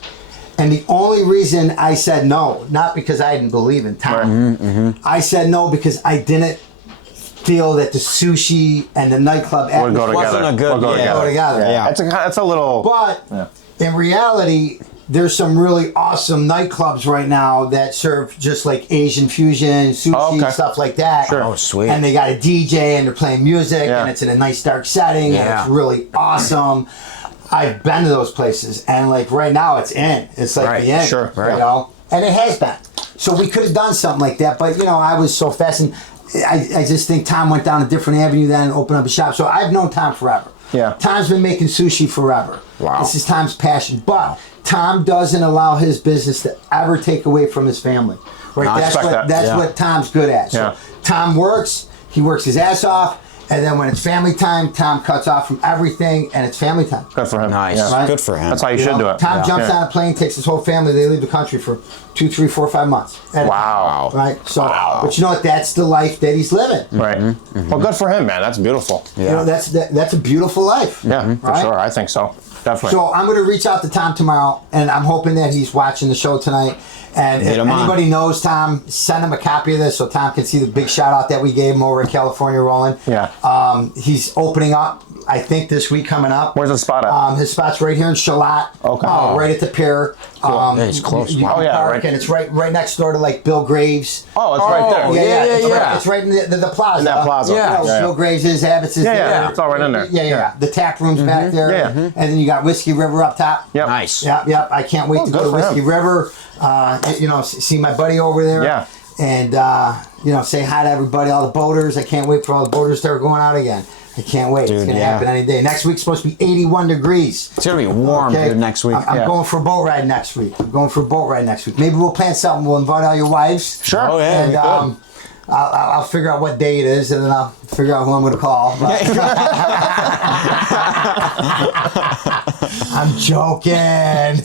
And the only reason I said no, not because I didn't believe in Tom, I said no because I didn't feel that the sushi and the nightclub Would go together. Wasn't a good Would go together. Yeah. It's a little. But in reality, there's some really awesome nightclubs right now that serve just like Asian fusion, sushi, stuff like that. Sure. Oh, sweet. And they got a DJ and they're playing music and it's in a nice dark setting and it's really awesome. I've been to those places and like right now it's in. It's like the end. Sure. You know? And it has been. So we could have done something like that, but I was so fast and I just think Tom went down a different avenue then and opened up a shop. So I've known Tom forever. Yeah. Tom's been making sushi forever. Wow. This is Tom's passion. But Tom doesn't allow his business to ever take away from his family. Right? No, I That's respect what that. that's what Tom's good at. So Yeah. Tom works, he works his ass off, and then when it's family time, Tom cuts off from everything and it's family time. Good for him. Nice. Yeah. Right? Good for him. That's how you should do it. Tom jumps Yeah. on a plane, takes his whole family, they leave the country for 2, 3, 4, 5 months. at a time. Wow. Right? So but you know what? That's the life that he's living. Right. Well, good for him, man. That's beautiful. You know, that's a beautiful life. Yeah, for Right? sure. I think so. Definitely. So I'm going to reach out to Tom tomorrow, and I'm hoping that he's watching the show tonight. And if Get him on. anybody knows Tom, send him a copy of this so Tom can see the big shout out that we gave him over in California rolling. Yeah. He's opening up, I think, this week coming up. Where's the spot at? His spot's right here in Shalat. Okay. Right at the pier. Yeah, it's close. You Wow. can Oh, yeah, park, right. and it's right next door to like Bill Graves. Oh, it's right there. Yeah. It's right in the plaza. In that plaza. Yeah. You know, Bill Graves is, Abbott's is Yeah, there. yeah, it's all right in there. Yeah. The tap room's back there. Yeah. And then you got Whiskey River up top. Yep. Nice. Yep. I can't wait to good go to for Whiskey him. River. See my buddy over there. Yeah. And say hi to everybody, all the boaters. I can't wait for all the boaters to start going out again. I can't wait. Dude, it's gonna yeah. happen any day. Next week's supposed to be 81 degrees. It's gonna be warm dude, next week. I'm Yeah. going for a boat ride next week. Maybe we'll plan something. We'll invite all your wives. Sure. Oh, yeah. And good. I'll figure out what day it is, and then I'll figure out who I'm going to call. But- I'm joking.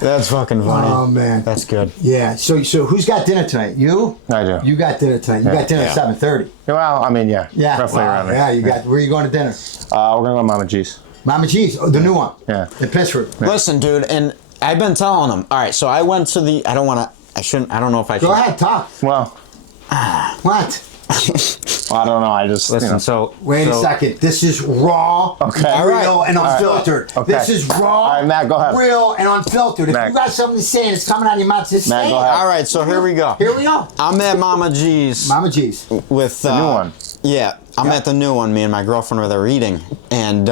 That's fucking funny. Oh man, That's good. yeah. So who's got dinner tonight? You? I do. You got dinner tonight. You got dinner at 7:30. Well, I mean, yeah. Yeah. Roughly Wow, around there. yeah. You got. Where are you going to dinner? We're going to go to Mama G's. Mama G's. Oh, the new one. Yeah. In Pittsburgh. Listen, dude, and I've been telling them. All right, so I went to the. I don't know if I should. Go ahead, talk. Well, What? I don't know. I just, Listen, so Wait a second. This is raw, Okay. real, All right. and unfiltered. Okay. This is raw, All right, Matt, go ahead. real, and unfiltered. If Matt. you got something to say and it's coming out of your mouth, just Matt, say go it. ahead. all right, so here we go. Here we go. I'm at Mama G's Mama G's. with the new one. Yeah, I'm at the new one. Me and my girlfriend were there eating, and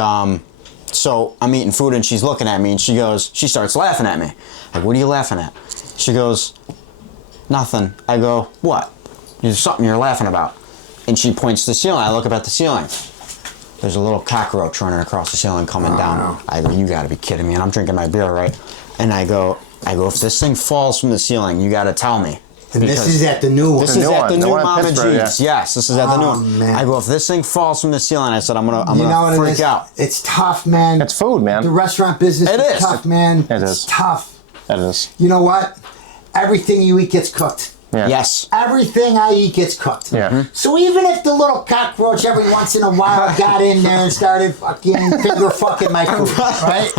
so I'm eating food, and she's looking at me, and she starts laughing at me. Like, what are you laughing at? She goes, nothing. I go, what? There's something you're laughing about. And she points to the ceiling. I look up at the ceiling. There's a little cockroach running across the ceiling coming down. I go, you gotta be kidding me. And I'm drinking my beer, right? And I go, if this thing falls from the ceiling, you gotta tell me. And this is at the new one. This is new at one. the The new one in Mama Pittsburgh, G's. Yes, this is at the new one. man. I go, if this thing falls from the ceiling, I said, I'm You know gonna what it freak is? out. It's tough, man. It's food, man. The restaurant business It is is. tough, man. It It's is. tough. It is. You know what? Everything you eat gets cooked. Yeah. Yes. Everything I eat gets cooked. Yeah. So even if the little cockroach every once in a while got in there and started fucking finger fucking my food, right?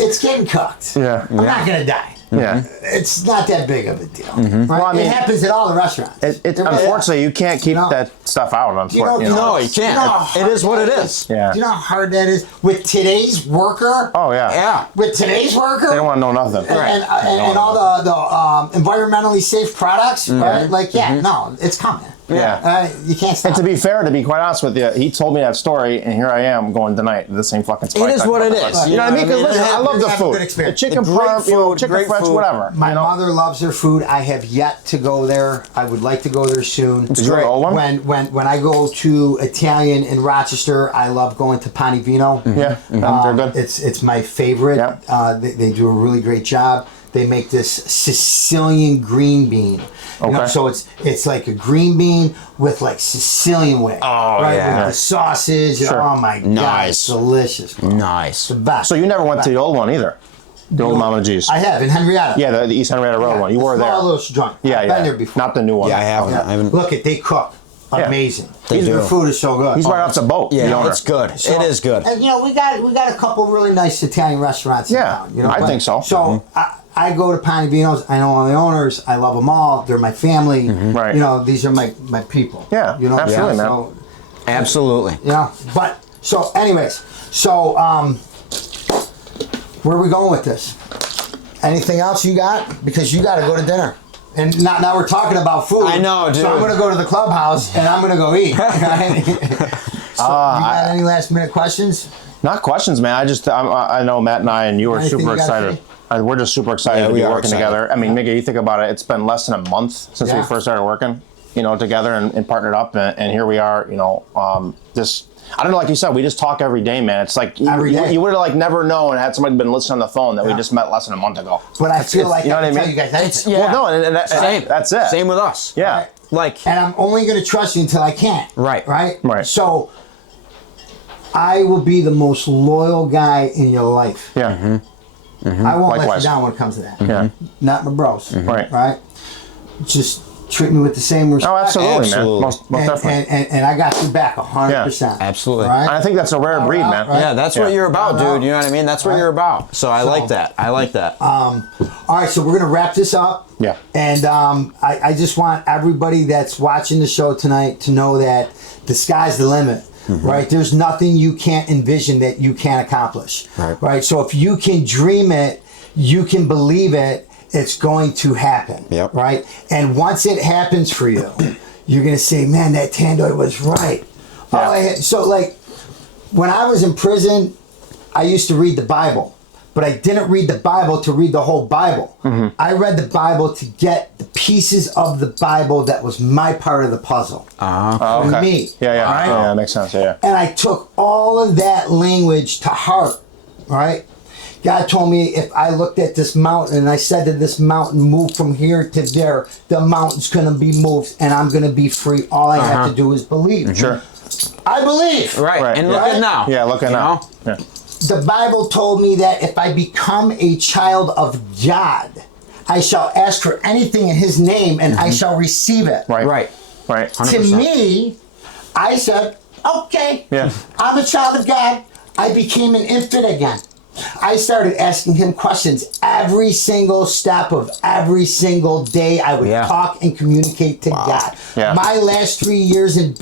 It's getting cooked. Yeah. I'm not gonna die. Yeah. It's not that big of a deal. Right? Well, I mean- it happens at all the restaurants. Unfortunately, you can't keep You know- that stuff out. Unfortunately, No, you can't. how It is hard what it that is. Yeah. Do you know how hard that is with today's worker? Oh yeah. Yeah. With today's worker? They don't want to know nothing. and all the environmentally safe products, right? Like, no, it's coming. Yeah. You can't stop. And to be fair, to be quite honest with you, he told me that story, and here I am going tonight. The same fucking spot. It is what it is. You know what I mean? Because listen, I love the Have a food. good experience. The chicken Great parm, food, chicken great French, food. whatever. My mother loves her food. I have yet to go there. I would like to go there soon. Did you go to the old one? When I go to Italian in Rochester, I love going to Pani Vino. Yeah, they're good. It's my favorite. Yep. They do a really great job. They make this Sicilian green bean. You know, Okay. so it's like a green bean with like Sicilian way. Oh, right? yeah. With the sausage. Sure. Oh my god, Nice. it's delicious. Bro. Nice. The best. So you never went to the old one either, the old Mama G's. I have in Henrietta. Yeah, the East Henrietta Road one. You were there. Small little joint. Yeah, I've yeah. been there before. Not the new one. Yeah, I haven't. Yeah. I haven't. Look, they cook Yeah. amazing. They Their do. food is so good. He's right off the boat. the Yeah, owner. it's good. So- It is good. And we got a couple really nice Italian restaurants in Yeah, town. I but- think so. So I go to Pani Vino's. I know all the owners. I love them all. They're my family. Right. These are my people. Yeah, absolutely, man. So, Absolutely. but so anyways, where are we going with this? Anything else you got? Because you got to go to dinner. And now we're talking about food. I know, dude. So I'm going to go to the clubhouse and I'm going to go eat. Right? So, you got any last minute questions? Not questions, man. I know Matt and you were Anything super you gotta excited. say? We're just super excited to we be are working excited. together. I mean, Miggy, you think about it, it's been less than a month since we Yeah. first started working, together and partnered up, and here we are, just, I don't know, like you said, we just talk every day, man. It's like, Every day. you would have like never known had somebody been listening on the phone that we Yeah. just met less than a month ago. But I feel like you know I what I can tell mean? you guys anything. Yeah. Well, no, and Same. that's it. Same with us. Yeah. Right. Like, And I'm only going to trust you until I can't. Right. Right? Right. So I will be the most loyal guy in your life. Yeah. I won't let Likewise. you down when it comes to that. Yeah. Not my bros. Right. Right? Just treat me with the same respect. Oh, absolutely, Absolutely. man. Most definitely. And I got you back 100%. Absolutely. Right? And I think that's a rare breed, man. Right. yeah, that's what Yeah. you're about, Right. dude. You know what I mean? That's what Right. you're about. So I So- like that. I like that. All right, so we're going to wrap this up. Yeah. And I just want everybody that's watching the show tonight to know that the sky's the limit. Right? There's nothing you can't envision that you can't accomplish. Right. So if you can dream it, you can believe it, it's going to happen. Yep. Right? And once it happens for you, you're going to say, man, that Tandoy was right. Yeah. So, like, when I was in prison, I used to read the Bible. But I didn't read the Bible to read the whole Bible. I read the Bible to get the pieces of the Bible that was my part of the puzzle. Oh, For okay. me. Yeah. All right? Yeah, that makes sense. Yeah. And I took all of that language to heart. All right? God told me if I looked at this mountain and I said to this mountain, move from here to there, the mountain's going to be moved and I'm going to be free. All I have to do is believe. Sure. I believe. right. Right. And Yeah. look at now. Yeah, look at You now. know? Yeah. The Bible told me that if I become a child of God, I shall ask for anything in his name and I shall receive it. Right. Right. Right. 100%. To me, I said, okay, Yeah. I'm a child of God. I became an infant again. I started asking him questions every single step of every single day. I would Yeah. talk and communicate to God. Yeah. My last 3 years in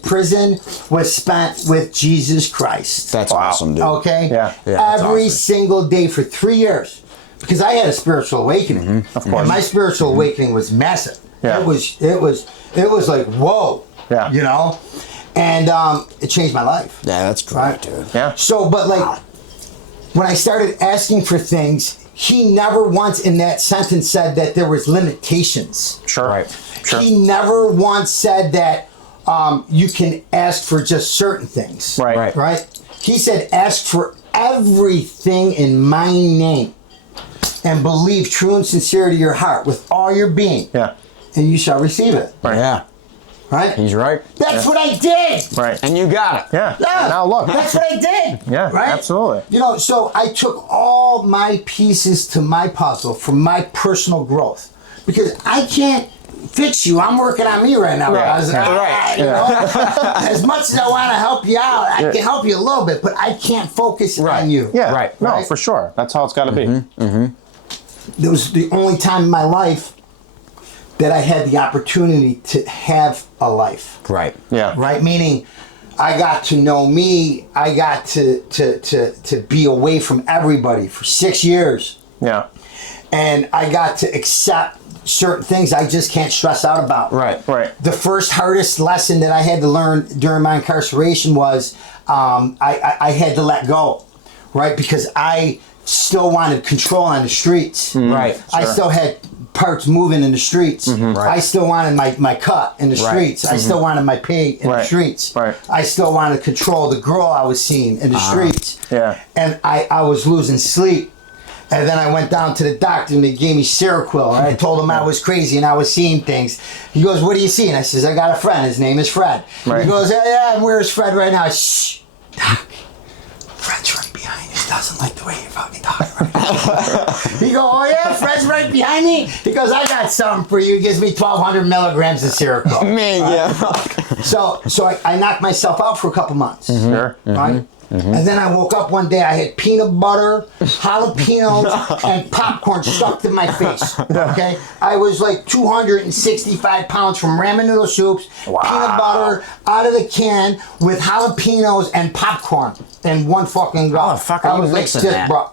prison was spent with Jesus Christ. That's Wow. awesome, dude. Okay? Yeah. Yeah, that's Every awesome. single day for 3 years. Because I had a spiritual awakening. Of course. And my spiritual awakening was massive. Yeah. It was like, whoa. Yeah. You know? And it changed my life. Yeah, that's great, Right. dude. Yeah. So, but like, when I started asking for things, he never once in that sentence said that there was limitations. Sure. Right. Sure. He never once said that you can ask for just certain things. Right. Right. Right? He said, ask for everything in my name and believe true and sincere to your heart with all your being, Yeah. and you shall receive it. Right. Yeah. Right? He's right. That's what I did. Right. And you got it. Yeah. Yeah, Now look. that's what I did. Yeah, right? absolutely. You know, so I took all my pieces to my puzzle for my personal growth because I can't fix you. I'm working on me right now. Yeah, guys. yeah. You know? As much as I want to help you out, I can help you a little bit, but I can't focus on you. Yeah. Right. No, Right. for sure. That's how it's got to be. It was the only time in my life that I had the opportunity to have a life. Right. Yeah. Right? Meaning, I got to know me. I got to be away from everybody for 6 years, Yeah. and I got to accept certain things I just can't stress out about. Right. Right. The first hardest lesson that I had to learn during my incarceration was I had to let go, right? Because I still wanted control on the streets. Right. I Sure. still had parts moving in the streets. Right. I still wanted my cut in the Right. streets. I still wanted my pay in the Right. streets. Right. I still wanted to control the girl I was seeing in the streets. Yeah. And I was losing sleep. And then I went down to the doctor and they gave me Seroquel. And I told him I was crazy and I was seeing things. He goes, what are you seeing? I says, I got a friend. His name is Fred. Right. He goes, yeah, and where's Fred right now? Shh, Doc. Fred's right behind you. He doesn't like the way you fucking talk right now. He goes, oh yeah, Fred's right behind me? He goes, I got something for you. He gives me 1,200 milligrams of Seroquel. Man, yeah. So I knocked myself out for a couple months. Sure. Right? And then I woke up one day, I had peanut butter, jalapenos, and popcorn stuck to my face. Okay? I was like 265 pounds from ramen noodle soups, peanut butter out of the can with jalapenos and popcorn in one fucking go. How the fuck are I you was mixing this, that? bro.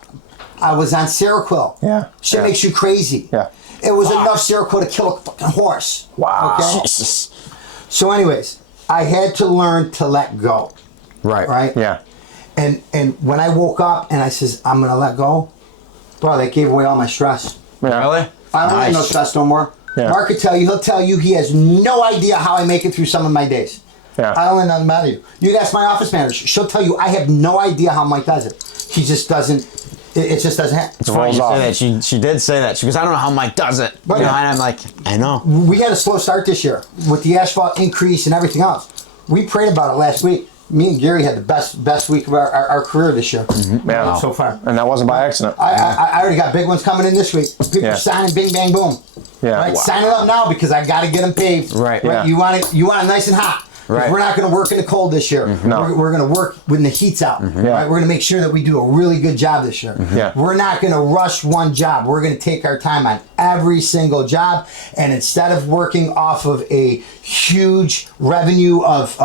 I was on Seroquel. Yeah. Shit Yeah. makes you crazy. Yeah. It was enough Seroquel to kill a fucking horse. Wow. Okay? Jesus. So anyways, I had to learn to let go. Right. Right? Yeah. And when I woke up and I says, I'm gonna let go, Bro, they gave away all my stress. Yeah. Really? I don't have no Nice. stress no more. Yeah. Mark could tell you, he'll tell you he has no idea how I make it through some of my days. Yeah. I don't let nothing matter you. You'd ask my office manager. She'll tell you I have no idea how Mike does it. He just doesn't, it just doesn't happen. It's funny rolls you off. say that. She did say that. She goes, I don't know how Mike does it. Right. You know, and I'm like, I know. We had a slow start this year with the asphalt increase and everything else. We prayed about it last week. Me and Gary had the best week of our career this year Yeah. so far. And that wasn't by accident. I already got big ones coming in this week. People Yeah. are signing, bing, bang, boom. Yeah. Right? Wow. Sign it up now because I got to get them paved. Right. Yeah. You want it nice and hot. 'Cause Right. We're not going to work in the cold this year. No. We're going to work when the heat's out. Yeah. Right? We're going to make sure that we do a really good job this year. Yeah. We're not going to rush one job. We're going to take our time on every single job. And instead of working off of a huge revenue of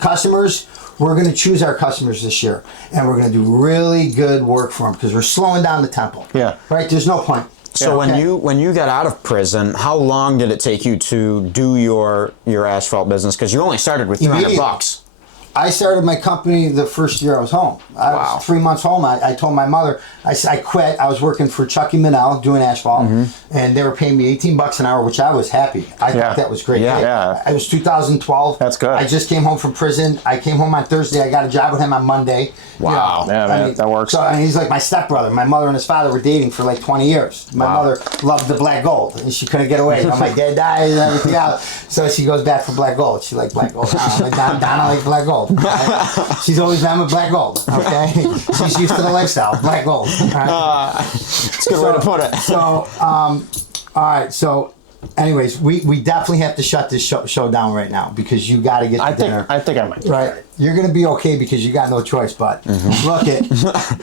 customers, we're going to choose our customers this year. And we're going to do really good work for them because we're slowing down the tempo. Yeah. Right? There's no point. So Okay. when you got out of prison, how long did it take you to do your asphalt business? Because you only started with Immediately. $300. I started my company the first year I was home. I Wow. was 3 months home. I told my mother, I quit. I was working for Chucky Minnell doing asphalt, and they were paying me $18 an hour, which I was happy. I Yeah. thought that was great. Yeah. Yeah. It was 2012. That's good. I just came home from prison. I came home on Thursday. I got a job with him on Monday. Wow. Yeah, man, that works. So he's like my stepbrother. My mother and his father were dating for like 20 years. My Wow. mother loved the black gold, and she couldn't get away. You know, my dad died and everything else. So she goes back for black gold. She liked black gold. I'm like, Donna likes black gold. Right? She's always been with black gold. Okay, she's used to the lifestyle, black gold. Right? It's a good way to put it. So, all right. So, anyways, we definitely have to shut this show down right now because you got to get to dinner. I think I might. Right. You're going to be okay because you got no choice, but look it.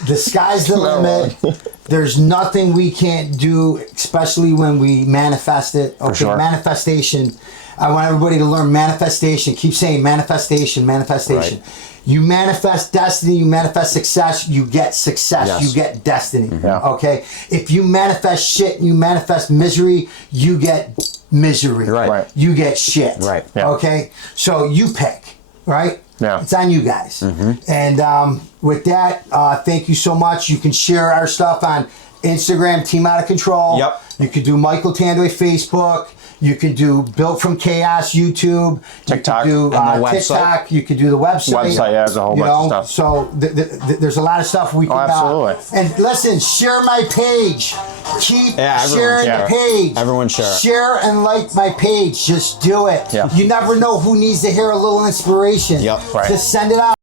The sky's the limit. There's nothing we can't do, especially when we manifest it. Okay, sure. Manifestation. I want everybody to learn manifestation. Keep saying manifestation, manifestation. Right. You manifest destiny, you manifest success, you get success, Yes. you get destiny. Yeah. Okay? If you manifest shit, you manifest misery, you get misery. Right. You get shit. Right. Yeah. Okay? So you pick, right? Yeah. It's on you guys. And with that, thank you so much. You can share our stuff on Instagram, Team Out of Control. Yep. You could do Michael Tandway Facebook. You could do Built from Chaos YouTube. TikTok. You could do And the website. TikTok. You could do the website. Website, yeah, there's a whole You bunch of know, stuff. So there's a lot of stuff we can. absolutely. And listen, share my page. Keep Yeah, everyone sharing share the it. page. Everyone share it. Share and like my page. Just do it. Yeah. You never know who needs to hear a little inspiration. Yep. Right. Just send it out.